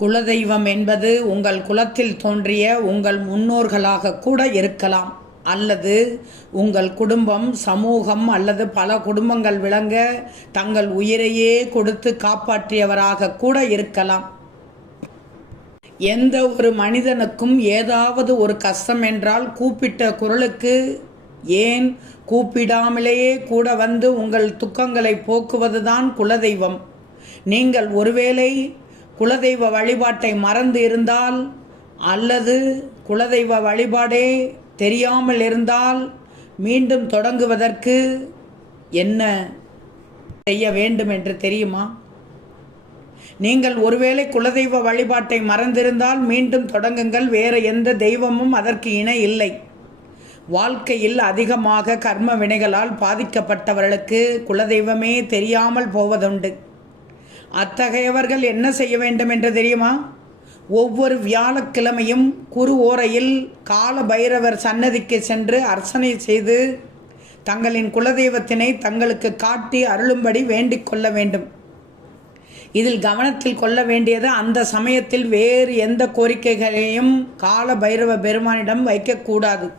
குலதெய்வம் என்பது உங்கள் குலத்தில் தோன்றிய உங்கள் முன்னோர்களாக கூட இருக்கலாம். அல்லது உங்கள் குடும்பம் சமூகம் அல்லது பல குடும்பங்கள் விளங்க தங்கள் உயிரையே கொடுத்து காப்பாற்றியவராக கூட இருக்கலாம். எந்த ஒரு மனிதனுக்கும் ஏதாவது ஒரு கஷ்டம் என்றால் கூப்பிட்ட குரலுக்கு ஏன் கூப்பிடாமலேயே கூட வந்து உங்கள் துக்கங்களை போக்குவதுதான் குலதெய்வம்? நீங்கள் ஒருவேளை குலதெய்வ வழிபாட்டை மறந்து இருந்தால் அல்லது குலதெய்வ வழிபாடே தெரியாமல் இருந்தால் மீண்டும் தொடங்குவதற்கு என்ன செய்ய வேண்டும் என்று தெரியுமா? நீங்கள் ஒருவேளை குலதெய்வ வழிபாட்டை மறந்திருந்தால் மீண்டும் தொடங்குங்கள். வேறு எந்த தெய்வமும் அதற்கு இணை இல்லை. வாழ்க்கையில் அதிகமாக கர்ம வினைகளால் பாதிக்கப்பட்டவர்களுக்கு குலதெய்வமே தெரியாமல் போவதுண்டு. அத்தகையவர்கள் என்ன செய்ய வேண்டும் என்று தெரியுமா? ஒவ்வொரு வியாழக்கிழமையும் குரு ஓரையில் கால பைரவர் சன்னதிக்கு சென்று அர்ச்சனை செய்து தங்களின் குலதெய்வத்தினை தங்களுக்கு காட்டி அருளும்படி வேண்டிக் கொள்ள வேண்டும். இதில் கவனத்தில் கொள்ள வேண்டியது அந்த சமயத்தில் வேறு எந்த கோரிக்கைகளையும் கால பைரவ பெருமானிடம் வைக்கக்கூடாது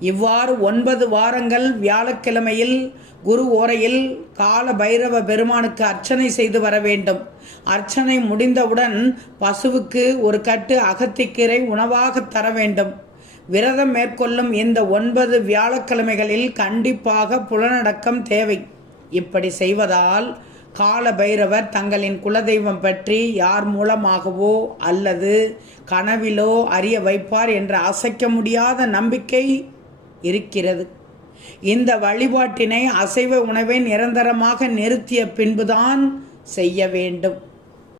இவ்வாறு ஒன்பது வாரங்கள் வியாழக்கிழமையில் குரு ஓரையில் கால பைரவ பெருமானுக்கு அர்ச்சனை செய்து வர வேண்டும். அர்ச்சனை முடிந்தவுடன் பசுவுக்கு ஒரு கட்டு அகத்திக்கீரை உணவாக தர வேண்டும். விரதம் மேற்கொள்ளும் இந்த ஒன்பது வியாழக்கிழமைகளில் கண்டிப்பாக புலனடக்கம் தேவை. இப்படி செய்வதால் கால பைரவர் தங்களின் குலதெய்வம் பற்றி யார் மூலமாகவோ அல்லது கனவிலோ அறிய வைப்பார் என்ற அசைக்க முடியாத நம்பிக்கை இருக்கிறது. இந்த வழிபாட்டினை அசைவ உணவை நிரந்தரமாக நிறுத்திய பின்புதான் செய்ய வேண்டும்.